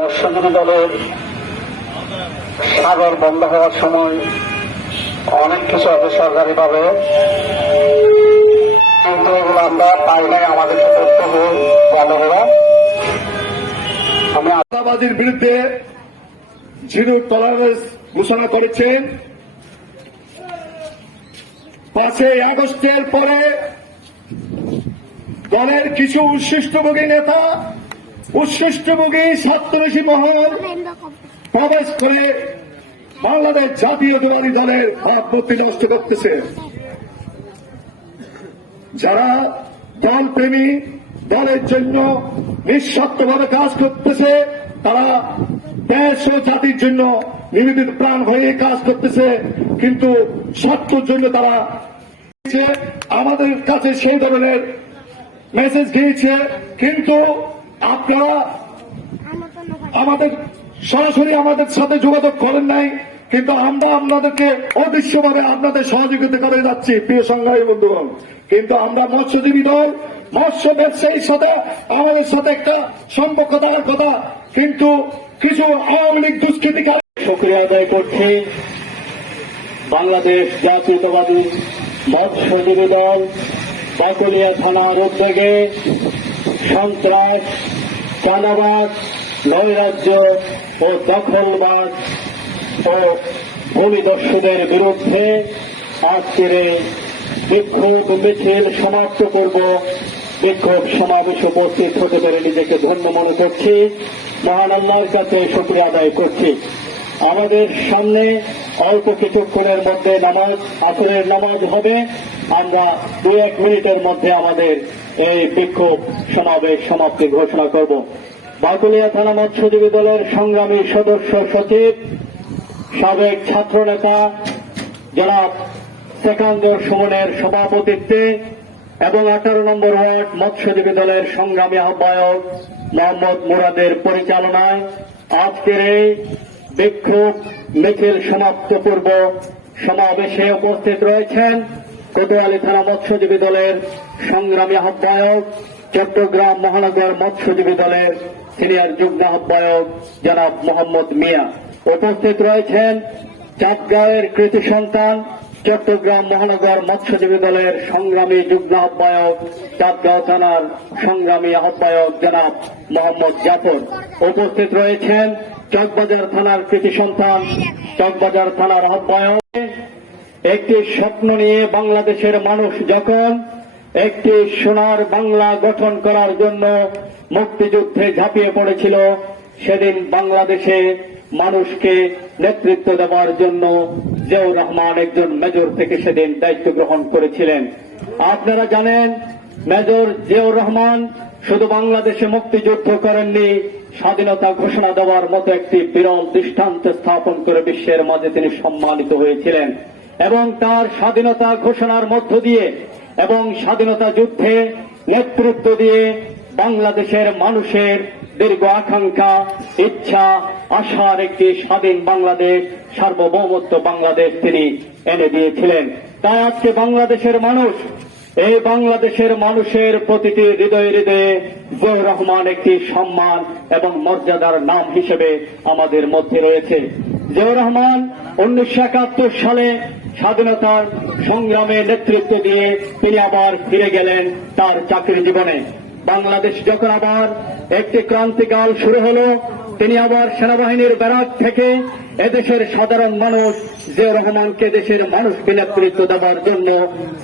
মৎস্যজীবী দলের সাগর বন্ধ হওয়ার সময় অনেক কিছু আছে সরকারি ভাবে কিন্তু এগুলো আমরা পাই নাই আমাদেরকে করতে আমি চাঁদাবাজির বিরুদ্ধে জিরো টলারেন্স ঘোষণা করেছেন। পাঁচই আগস্টের পরে দলের কিছু উচ্ছিষ্টভোগী নেতা যারা দল প্রেমী দলের জন্য নিঃস্বার্থভাবে কাজ করতেছে, তারা দেশ ও জাতির জন্য নিবেদিত প্রাণ হয়ে কাজ করতেছে, কিন্তু স্বার্থের জন্য তারা আমাদের কাছে সেই ধরনের মেসেজ গিয়েছে কিন্তু আপনারা আমাদের সরাসরি আমাদের সাথে যোগাযোগ করেন নাই, কিন্তু আমরা আপনাদেরকে অদৃশ্যভাবে আপনাদের সহযোগিতা করে যাচ্ছি, প্রিয় সংগ্রামী বন্ধুগণ। কিন্তু আমরা মৎস্যজীবী দল, মৎস্য ব্যবসায়ীর সাথে, আমাদের সাথে একটা সম্পর্ক দেওয়ার কথা, কিন্তু কিছু আওয়ামী লীগ দুষ্কৃতিকার শুক্রিয়া আদায় করছি। বাংলাদেশ জাতীয়তাবাদী মৎস্যজীবী দল, বাকুলিয়া থানার উদ্যোগে সন্ত্রাস চাঁদাবাদ নৈরাজ্য ও দখলবাদ ও ভূমিদস্যুদের বিরুদ্ধে আজকের বিক্ষোভ মিছিল সমাপ্ত করব। বিক্ষোভ সমাবেশ উপস্থিত হতে পেরে নিজেকে ধন্য মনে করছি। মহান আল্লাহর কাছে শুক্রিয়া আদায় করছি। আমাদের সামনে অল্প কিছুক্ষণের মধ্যে নামাজ, আসরের নামাজ হবে। আমরা দু এক মিনিটের মধ্যে আমাদের এই বিক্ষোভ সমাবেশ সমাপ্তি ঘোষণা করব। বাকুলিয়া থানা মৎস্যজীবী দলের সংগ্রামী সদস্য সচিব, সাবেক ছাত্রনেতা জনাব সেকান্দর সুমনের সভাপতিত্বে এবং আঠারো নম্বর ওয়ার্ড মৎস্যজীবী দলের সংগ্রামী আহ্বায়ক মোহাম্মদ মুরাদের পরিচালনায় আজকের এই বিক্ষোভ মিছিল সমাপ্ত পূর্ব সমাবেশে উপস্থিত রয়েছেন কোতোয়ালি থানা মৎস্যজীবী দলের সংগ্রামী আহ্বায়ক চট্টগ্রাম মহানগর মৎস্যজীবী দলের সিনিয়র যুগ্ম আহ্বায়ক জনাব মোহাম্মদ মিয়া। উপস্থিত রয়েছেন চাঁদগাঁয়ের কৃতি সন্তান চট্টগ্রাম মহানগর মৎস্যজীবী দলের সংগ্রামী যুগ্ম আহ্বায়ক, চাঁদগাঁও থানার সংগ্রামী আহ্বায়ক জনাব মোহাম্মদ জাফর। উপস্থিত রয়েছেন চকবাজার থানার কৃতি সন্তান চকবাজার থানার আহ্বায়ক। একটি স্বপ্ন নিয়ে বাংলাদেশের মানুষ যখন একটি সোনার বাংলা গঠন করার জন্য মুক্তিযুদ্ধে ঝাঁপিয়ে পড়েছিল। সেদিন বাংলাদেশে মানুষকে নেতৃত্ব দেওয়ার জন্য জিয়াউর রহমান একজন মেজর থেকে সেদিন দায়িত্ব গ্রহণ করেছিলেন। আপনারা জানেন, মেজর জিয়াউর রহমান শুধু বাংলাদেশে মুক্তিযুদ্ধ করেননি, স্বাধীনতা ঘোষণা দেওয়ার মতো একটি বিরল দৃষ্টান্ত স্থাপন করে বিশ্বের মাঝে তিনি সম্মানিত হয়েছিলেন। এবং তার স্বাধীনতা ঘোষণার মধ্য দিয়ে এবং স্বাধীনতা যুদ্ধে নেতৃত্ব দিয়ে বাংলাদেশের মানুষের দীর্ঘ আকাঙ্ক্ষা, ইচ্ছা, আশার একটি স্বাধীন বাংলাদেশ, সার্বভৌমত্ব বাংলাদেশ তিনি এনে দিয়েছিলেন। তাই আজকে বাংলাদেশের মানুষ, এই বাংলাদেশের মানুষের প্রতিটি হৃদয়ে হৃদয়ে জিয়াউর রহমান একটি সম্মান এবং মর্যাদার নাম হিসেবে আমাদের মধ্যে রয়েছে। জিয়াউর রহমান উনিশশো একাত্তর সালে স্বাধীনতার সংগ্রামে নেতৃত্ব দিয়ে তিনি আবার ফিরে গেলেন তার চাকরি জীবনে। বাংলাদেশ যখন আবার একটি ক্রান্তিকাল শুরু হলো, তিনি আবার সেনাবাহিনীর ব্যারাক থেকে এদেশের সাধারণ মানুষ জিয়া রহমানকে দেশের মানুষকে নেতৃত্ব দেওয়ার জন্য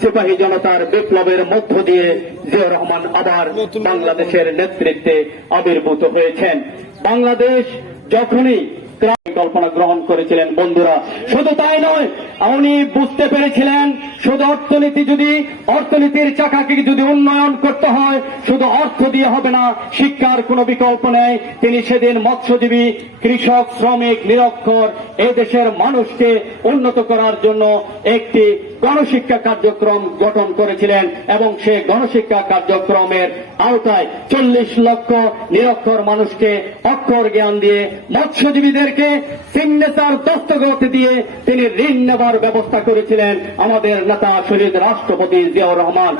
সিপাহী জনতার বিপ্লবের মধ্য দিয়ে জিয়া রহমান আবার বাংলাদেশের নেতৃত্বে আবির্ভূত হয়েছেন। বাংলাদেশ যখনই পরিকল্পনা গ্রহণ করেছিলেন বন্ধুরা। শুধু তাই নয়, উনি বুঝতে পেরেছিলেন, শুধু অর্থনীতি যদি, অর্থনীতির চাকাকে যদি উন্নয়ন করতে হয়, শুধু অর্থ দিয়ে হবে না, শিক্ষার কোনো বিকল্প নেই। তিনি সেদিন মৎস্যজীবী, কৃষক, শ্রমিক, নিরক্ষর এদেশের দেশের মানুষকে উন্নত করার জন্য একটি গণশিক্ষা কার্যক্রম গঠন করেছিলেন এবং সে গণশিক্ষা কার্যক্রমের আওতায় চল্লিশ লক্ষ নিরক্ষর মানুষকে অক্ষর জ্ঞান দিয়ে মৎস্যজীবীদেরকে সিগনেচার দস্তখত দিয়ে তিনি ঋণ নেবার ব্যবস্থা করেছিলেন আমাদের নেতা শহীদ রাষ্ট্রপতি জিয়াউর রহমান।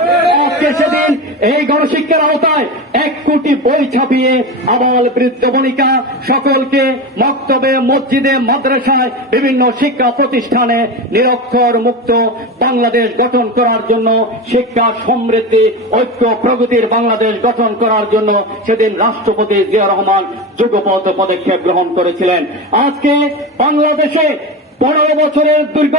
সেদিন এই গণশিক্ষার আওতায় এক কোটি বই ছাপিয়ে আবাল বৃদ্ধ বণিকা সকলকে মক্তবে, মসজিদে, মাদ্রাসায় বিভিন্ন শিক্ষা প্রতিষ্ঠানে নিরক্ষর মুক্ত বাংলাদেশ গঠন করার জন্য শিক্ষা, সমৃদ্ধি, ঐক্য, প্রগতির বাংলাদেশ গঠন করার জন্য সেদিন রাষ্ট্রপতি জিয়া রহমান যুগপথ পদক্ষেপ গ্রহণ করেছিলেন। আজকে বাংলাদেশে পনেরো বছরের দীর্ঘ